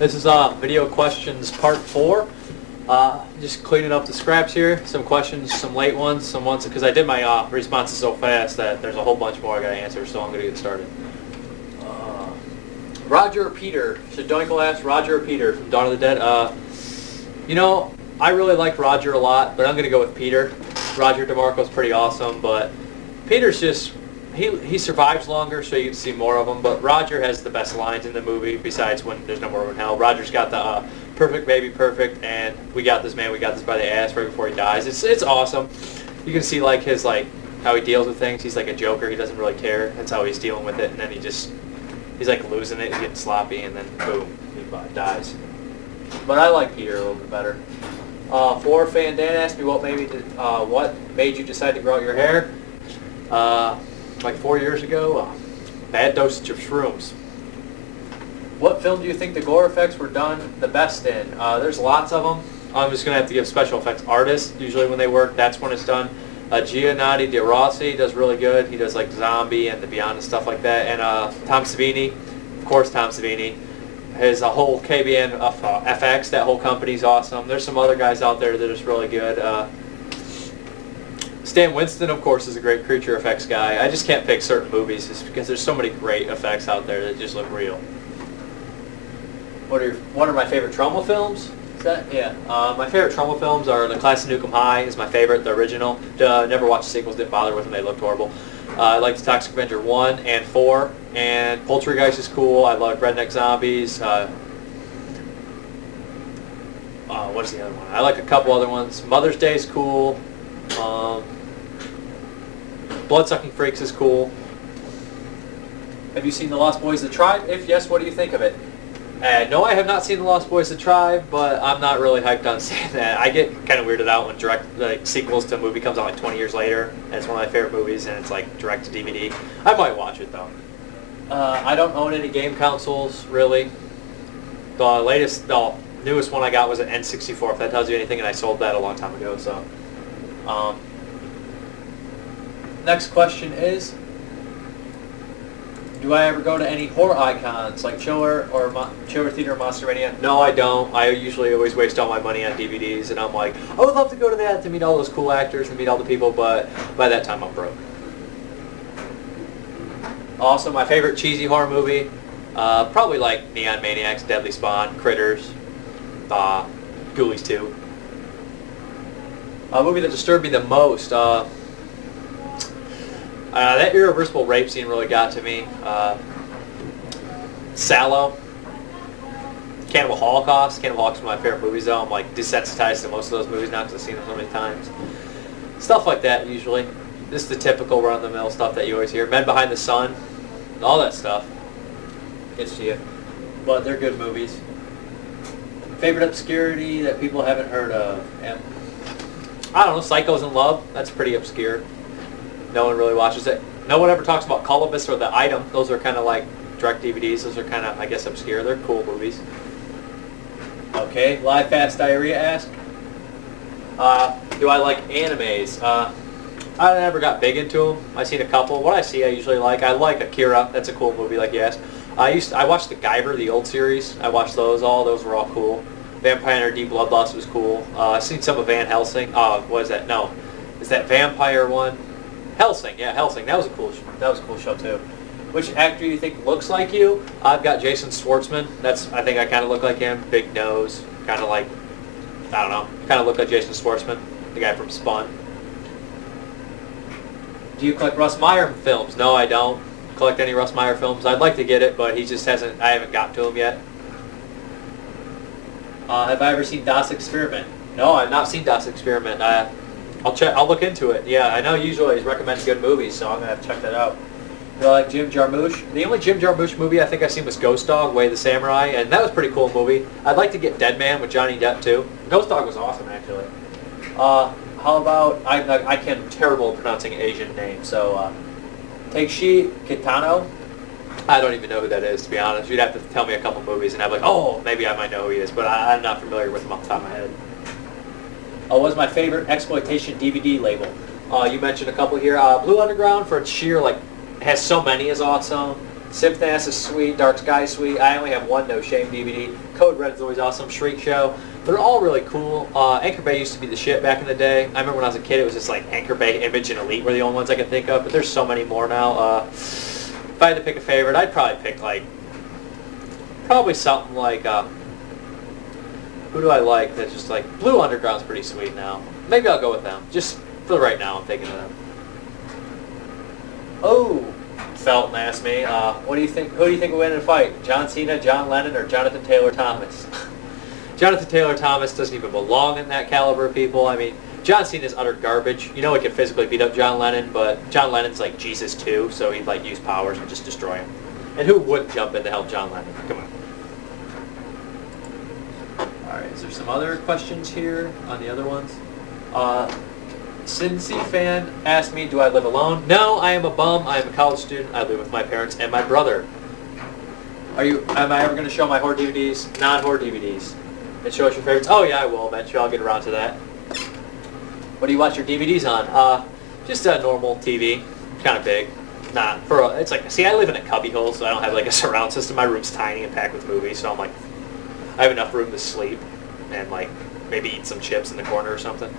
This is video questions part 4. Just cleaning up the scraps here. Some questions, some late ones, some ones because I did my responses so fast that there's a whole bunch more I got to answer. So I'm gonna get started. Roger or Peter? Should Doinkle ask Roger or Peter from Dawn of the Dead? You know, I really like Roger a lot, but I'm gonna go with Peter. Roger DeMarco's pretty awesome, but Peter's just he survives longer, so you can see more of him. But Roger has the best lines in the movie, besides when there's no more in hell. Roger's got the perfect baby, perfect, and we got this, man, we got this by the ass right before he dies. It's awesome. You can see like his how he deals with things. He's like a joker. He doesn't really care. That's how he's dealing with it, and then he's like losing it. He's getting sloppy, and then boom, he dies. But I like Peter a little bit better. For fan Dan asked me what made you decide to grow out your hair. Like 4 years ago, bad dosage of shrooms. What film do you think the gore effects were done the best in? There's lots of them. I'm just going to have to give special effects artists, usually when they work, that's when it's done. Giannotti De Rossi does really good. He does like Zombie and The Beyond and stuff like that. And Tom Savini, of course Tom Savini. His whole KBN FX, that whole company's awesome. There's some other guys out there that are just really good. Stan Winston, of course, is a great creature effects guy. I just can't pick certain movies just because there's so many great effects out there that just look real. What are my favorite Troma films? Is that? Yeah. My favorite Troma films are The Class of Nukem High is my favorite, the original. Never watched the sequels, didn't bother with them, they looked horrible. I like The Toxic Avenger 1 and 4, and Poultrygeist is cool. I love Redneck Zombies. What's the other one? I like a couple other ones. Mother's Day is cool. Bloodsucking Freaks is cool. Have you seen The Lost Boys of the Tribe? If yes, what do you think of it? No, I have not seen The Lost Boys of the Tribe, but I'm not really hyped on seeing that. I get kind of weirded out when sequels to a movie comes out like 20 years later, and it's one of my favorite movies, and it's like direct to DVD. I might watch it though. I don't own any game consoles really. The newest one I got was an N64. If that tells you anything, and I sold that a long time ago. So. Next question is, do I ever go to any horror icons like Chiller Theater or Monster Mania? No, I don't. I usually always waste all my money on DVDs, and I'm like, I would love to go to that to meet all those cool actors and meet all the people, but by that time I'm broke. Also, my favorite cheesy horror movie, probably like Neon Maniacs, Deadly Spawn, Critters, Ghoulies 2. A movie that disturbed me the most, that irreversible rape scene really got to me. Sallow. Cannibal Holocaust. Cannibal Holocaust is one of my favorite movies though. I'm like desensitized to most of those movies now because I've seen them so many times. Stuff like that usually. Just the typical run-of-the-mill stuff that you always hear. Men Behind the Sun. All that stuff. Gets to you. But they're good movies. Favorite obscurity that people haven't heard of? I don't know, Psycho's in Love. That's pretty obscure. No one really watches it. No one ever talks about Colobus or The Item. Those are kind of like direct DVDs. Those are kind of, I guess, obscure. They're cool movies. Okay, Live Fast Diarrhea asked, do I like animes? I never got big into them. I've seen a couple. What I see I usually like. I like Akira. That's a cool movie like you asked. I watched the Guyver, the old series. I watched those all. Those were all cool. Vampire D Bloodlust was cool. I've seen some of Van Helsing. What is that? No. Is that vampire one? Helsing, yeah, Helsing. That was a cool show too. Which actor do you think looks like you? I've got Jason Schwartzman. I think I kind of look like him. Big nose, kind of like, I don't know, kind of look like Jason Schwartzman, the guy from Spun. Do you collect Russ Meyer films? No, I don't collect any Russ Meyer films. I'd like to get it, but he just hasn't. I haven't got to him yet. Have I ever seen Das Experiment? No, I've not seen Das Experiment. I'll look into it. Yeah, I know usually he's recommending good movies, so I'm going to have to check that out. Do I like Jim Jarmusch? The only Jim Jarmusch movie I think I've seen was Ghost Dog, Way of the Samurai, and that was a pretty cool movie. I'd like to get Dead Man with Johnny Depp too. Ghost Dog was awesome, actually. How about, I'm terrible at pronouncing Asian names, so Takeshi Kitano? I don't even know who that is, to be honest. You'd have to tell me a couple movies, and I'd be like, oh, maybe I might know who he is, but I'm not familiar with him off the top of my head. What was my favorite exploitation DVD label? You mentioned a couple here. Blue Underground for its sheer, has so many is awesome. Symphanas is sweet, Dark Sky is sweet. I only have one No Shame DVD. Code Red is always awesome. Shriek Show. They're all really cool. Anchor Bay used to be the shit back in the day. I remember when I was a kid, it was just like Anchor Bay, Image, and Elite were the only ones I could think of, but there's so many more now. If I had to pick a favorite, I'd probably pick like, probably something like, who do I like that's just like, Blue Underground's pretty sweet now. Maybe I'll go with them. Just for right now, I'm thinking of them. Oh, Felton asked me, what do you think? Who do you think will win in a fight? John Cena, John Lennon, or Jonathan Taylor Thomas? Jonathan Taylor Thomas doesn't even belong in that caliber of people. I mean, John Cena's utter garbage. You know he could physically beat up John Lennon, but John Lennon's like Jesus too, so he'd like use powers and just destroy him. And who wouldn't jump in to help John Lennon? Come on. Alright, is there some other questions here on the other ones? Cincy fan asked me, do I live alone? No, I am a bum. I am a college student. I live with my parents and my brother. Am I ever going to show my horror DVDs? Non-horror DVDs. And show us your favorites? Oh yeah, I will eventually. I'll get around to that. What do you watch your DVDs on? Just a normal TV. Kind of big. It's like, see, I live in a cubbyhole, so I don't have like a surround system. My room's tiny and packed with movies, so I'm like, I have enough room to sleep and like maybe eat some chips in the corner or something.